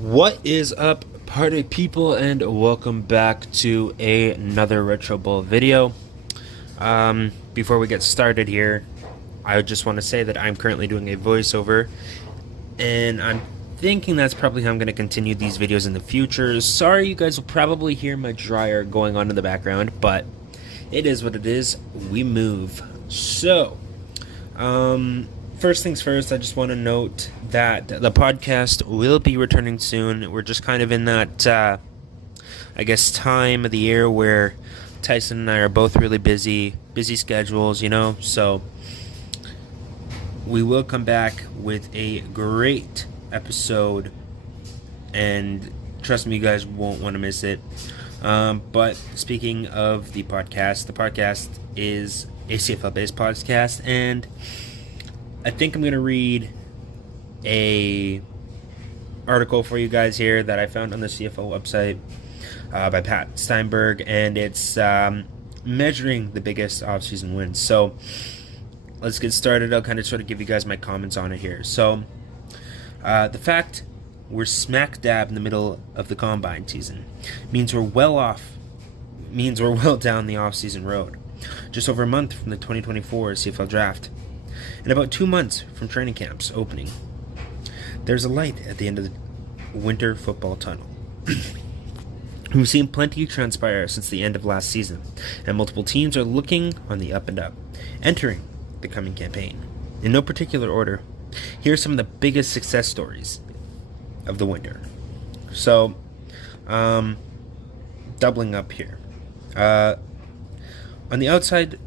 What is up, party people, and welcome back to another Retro Bowl video. Before we get started here, I just want to say that I'm currently doing a voiceover, and I'm thinking that's probably how I'm going to continue these videos in the future. Sorry, you guys will probably hear my dryer going on in the background, but it is what it is. We move. So, first things first, I just want to note that the podcast will be returning soon. We're just kind of in that, time of the year where Tyson and I are both really busy schedules, so we will come back with a great episode, and trust me, you guys won't want to miss it. But speaking of the podcast is a CFL-based podcast, and I think I'm going to read a article for you guys here that I found on the CFL website by Pat Steinberg, and it's measuring the biggest offseason wins. So let's get started. I'll kind of sort of give you guys my comments on it here. So the fact we're smack dab in the middle of the combine season means we're well down the offseason road. Just over a month from the 2024 CFL draft, and about 2 months from training camps opening, there's a light at the end of the winter football tunnel. We've seen plenty transpire since the end of last season, and multiple teams are looking on the up and up, entering the coming campaign. In no particular order, here are some of the biggest success stories of the winter. So, doubling up here. On the outside,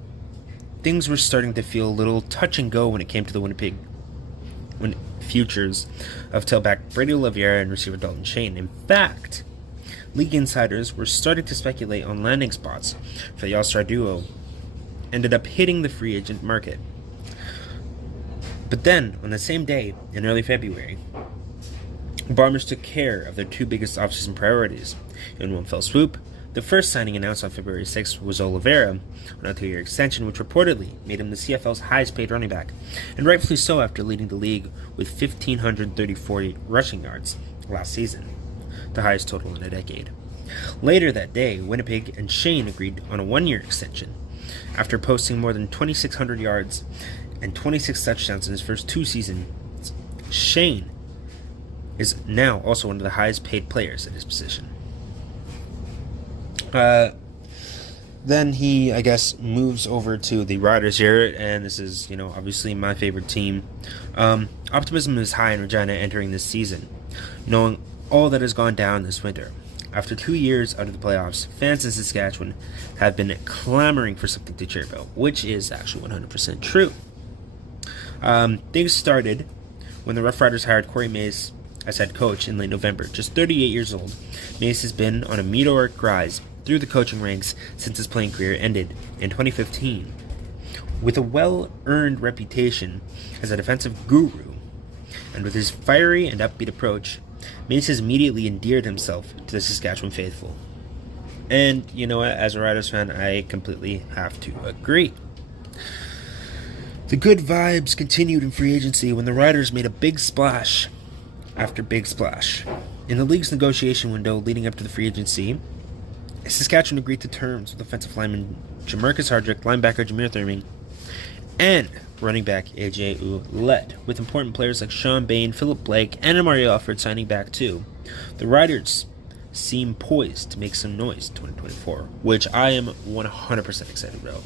things were starting to feel a little touch and go when it came to the Winnipeg futures of tailback Brady Oliveira and receiver Dalton Shane. In fact, league insiders were starting to speculate on landing spots for the All-Star duo, ended up hitting the free agent market. But then, on the same day, in early February, Bombers took care of their two biggest offseason priorities in one fell swoop. The first signing announced on February 6th was Oliveira on a 2-year extension, which reportedly made him the CFL's highest-paid running back, and rightfully so after leading the league with 1,534 rushing yards last season, the highest total in a decade. Later that day, Winnipeg and Shane agreed on a 1-year extension. After posting more than 2,600 yards and 26 touchdowns in his first 2 seasons, Shane is now also one of the highest-paid players at his position. Then he, moves over to the Riders here, and this is, obviously my favorite team. Optimism is high in Regina entering this season, knowing all that has gone down this winter. After 2 years out of the playoffs, fans in Saskatchewan have been clamoring for something to cheer about, which is actually 100% true. Things started when the Rough Riders hired Corey Mays as head coach in late November. Just 38 years old, Mays has been on a meteoric rise through the coaching ranks since his playing career ended in 2015. With a well-earned reputation as a defensive guru, and with his fiery and upbeat approach, Mays has immediately endeared himself to the Saskatchewan faithful. And, as a Riders fan, I completely have to agree. The good vibes continued in free agency when the Riders made a big splash after big splash. In the league's negotiation window leading up to the free agency, Saskatchewan agreed to terms with offensive lineman Jamarcus Hardrick, linebacker Jameer Thurman, and running back AJ Ouellette, with important players like Sean Bain, Philip Blake, and Amari Alford signing back too. The Riders seem poised to make some noise in 2024, which I am 100% excited about.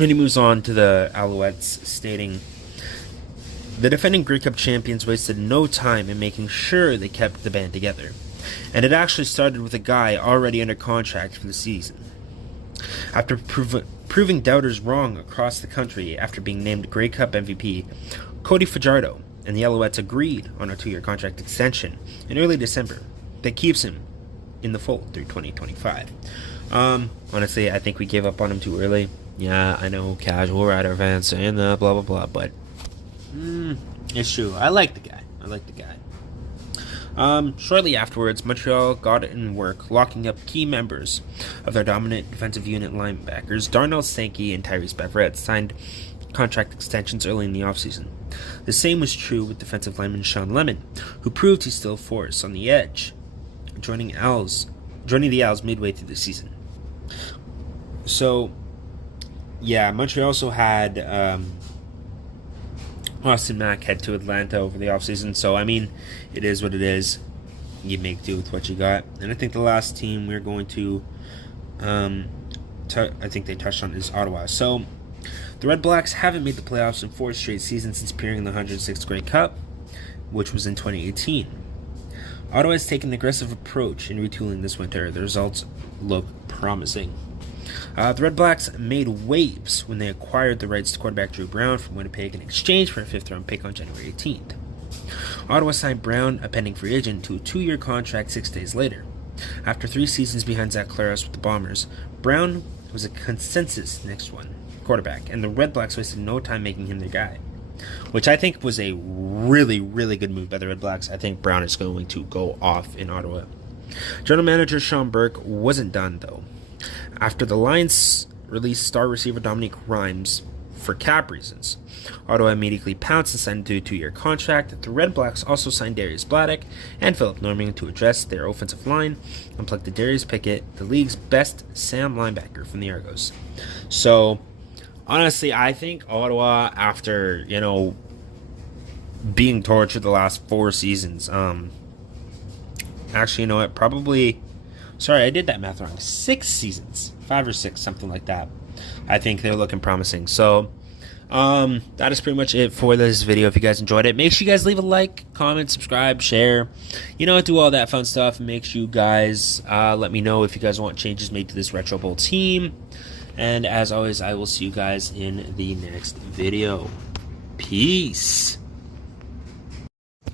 And he moves on to the Alouettes, stating, "The defending Grey Cup champions wasted no time in making sure they kept the band together. And it actually started with a guy already under contract for the season. After proving doubters wrong across the country after being named Grey Cup MVP, Cody Fajardo and the Alouettes agreed on a 2-year contract extension in early December that keeps him in the fold through 2025. Honestly, I think we gave up on him too early. Yeah, I know, casual Rider fans saying that, blah, blah, blah, but it's true. I like the guy. Shortly afterwards, Montreal got in work locking up key members of their dominant defensive unit linebackers. Darnell Sankey and Tyrese Beverett signed contract extensions early in the offseason. The same was true with defensive lineman Sean Lemon, who proved he's still a force on the edge, joining the Owls midway through the season. So, yeah, Montreal also had Austin Mack head to Atlanta over the offseason. So, I mean, it is what it is. You make do with what you got. And I think the last team we're going to, I think they touched on is Ottawa. So, the Red Blacks haven't made the playoffs in 4 straight seasons since appearing in the 106th Grey Cup, which was in 2018. Ottawa has taken an aggressive approach in retooling this winter. The results look promising. The Red Blacks made waves when they acquired the rights to quarterback Drew Brown from Winnipeg in exchange for a 5th-round pick on January 18th. Ottawa signed Brown, a pending free agent, to a 2-year contract 6 days later. After 3 seasons behind Zach Collaros with the Bombers, Brown was a consensus next one quarterback, and the Red Blacks wasted no time making him their guy, which I think was a really, really good move by the Red Blacks. I think Brown is going to go off in Ottawa. General manager Sean Burke wasn't done, though. After the Lions released star receiver Dominique Rhymes for cap reasons, Ottawa immediately pounced and signed to a 2-year contract. The Red Blacks also signed Darius Bladdock and Philip Norming to address their offensive line and plugged Darius Pickett, the league's best Sam linebacker, from the Argos. So, honestly, I think Ottawa, after, being tortured the last 4 seasons, actually, you know what, sorry, I did that math wrong, 6 seasons, 5 or 6, something like that. I think they're looking promising. So, that is pretty much it for this video. If you guys enjoyed it, make sure you guys leave a like, comment, subscribe, share, do all that fun stuff. Make sure you guys let me know if you guys want changes made to this Retro Bowl team. And as always, I will see you guys in the next video. Peace.